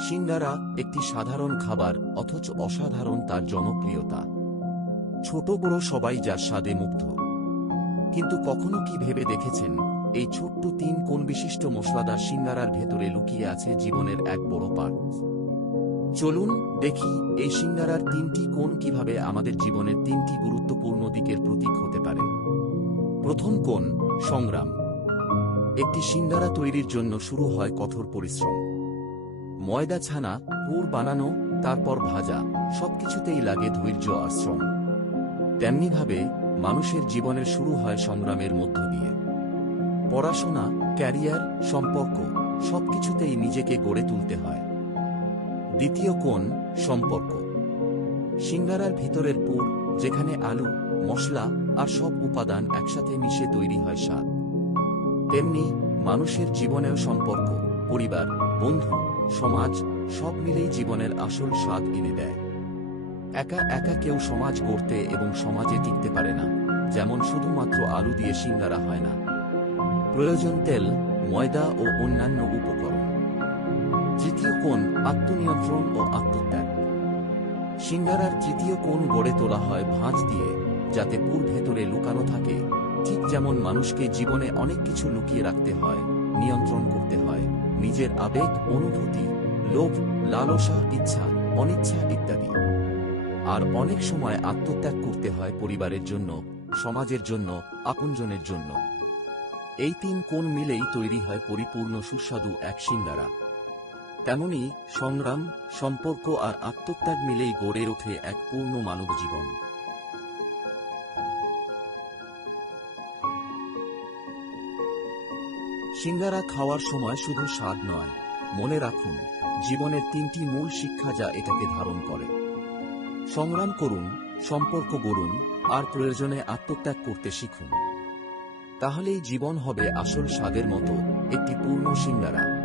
সিঙ্গারা একটি সাধারণ খাবার, অথচ অসাধারণ তার জনপ্রিয়তা। ছোট বড় সবাই যার স্বাদে মুগ্ধ। কিন্তু কখনো কি ভেবে দেখেছেন, এই ছোট্ট তিন কোন বিশিষ্ট মশলাদার সিঙ্গারার ভেতরে লুকিয়ে আছে জীবনের এক বড় পার্ট চলুন দেখি এই সিঙ্গারার তিনটি কোণ কীভাবে আমাদের জীবনের তিনটি গুরুত্বপূর্ণ দিকের প্রতীক হতে পারে। প্রথম কোণ, সংগ্রাম। একটি সিঙ্গারা তৈরির জন্য শুরু হয় কঠোর পরিশ্রম। ময়দা, ছানা, পুর বানানো, তারপর ভাজা, সবকিছুতেই লাগে ধৈর্য আর শ্রম তেমনিভাবে মানুষের জীবনের শুরু হয় সংগ্রামের মধ্য দিয়ে। পড়াশোনা, ক্যারিয়ার, সম্পর্ক, সবকিছুতেই নিজেকে গড়ে তুলতে হয়। দ্বিতীয় কোণ, সম্পর্ক। সিঙ্গারার ভিতরের পুর, যেখানে আলু, মশলা আর সব উপাদান একসাথে মিশে তৈরি হয় স্বাদ। তেমনি মানুষের জীবনেও সম্পর্ক, পরিবার, বন্ধু সমাজ সব মিলেই জীবনের আসল স্বাদ এনে দেয়। একা একা কেউ সমাজ গড়তে এবং সমাজে টিকতে পারে না, যেমন শুধুমাত্র আলু দিয়ে সিঙ্গারা হয় না। প্রয়োজন তেল, ময়দা ও অন্যান্য উপকরণ। তৃতীয় কোণ আত্মনিয়ন্ত্রণ ও আত্মত্যাগ। সিঙ্গারার তৃতীয় কোণ গড়ে তোলা হয় ভাঁজ দিয়ে, যাতে পুর ভেতরে লুকানো থাকে। ঠিক যেমন মানুষকে জীবনে অনেক কিছু লুকিয়ে রাখতে হয়, নিয়ন্ত্রণ করতে হয়। নিজের আবেগ, অনুভূতি, লোভ, লালসা, ইচ্ছা, অনিচ্ছা ইত্যাদি। আর অনেক সময় আত্মত্যাগ করতে হয় পরিবারের জন্য, সমাজের জন্য, আপনজনের জন্য। এই তিন কোণ মিলেই তৈরি হয় পরিপূর্ণ সুস্বাদু এক সিঙ্গারা। তেমনি সংগ্রাম, সম্পর্ক আর আত্মত্যাগ মিলেই গড়ে ওঠে এক পূর্ণ মানব জীবন সিঙ্গারা খাওয়ার সময় শুধু স্বাদ নয়, মনে রাখুন, জীবনের তিনটি মূল শিক্ষা যা এটাকে ধারণ করে। সংগ্রাম করুন, সম্পর্ক গড়ুন, আর প্রয়োজনে আত্মত্যাগ করতে শিখুন। তাহলেই জীবন হবে আসল স্বাদের মতো, একটি পূর্ণ সিঙ্গারা।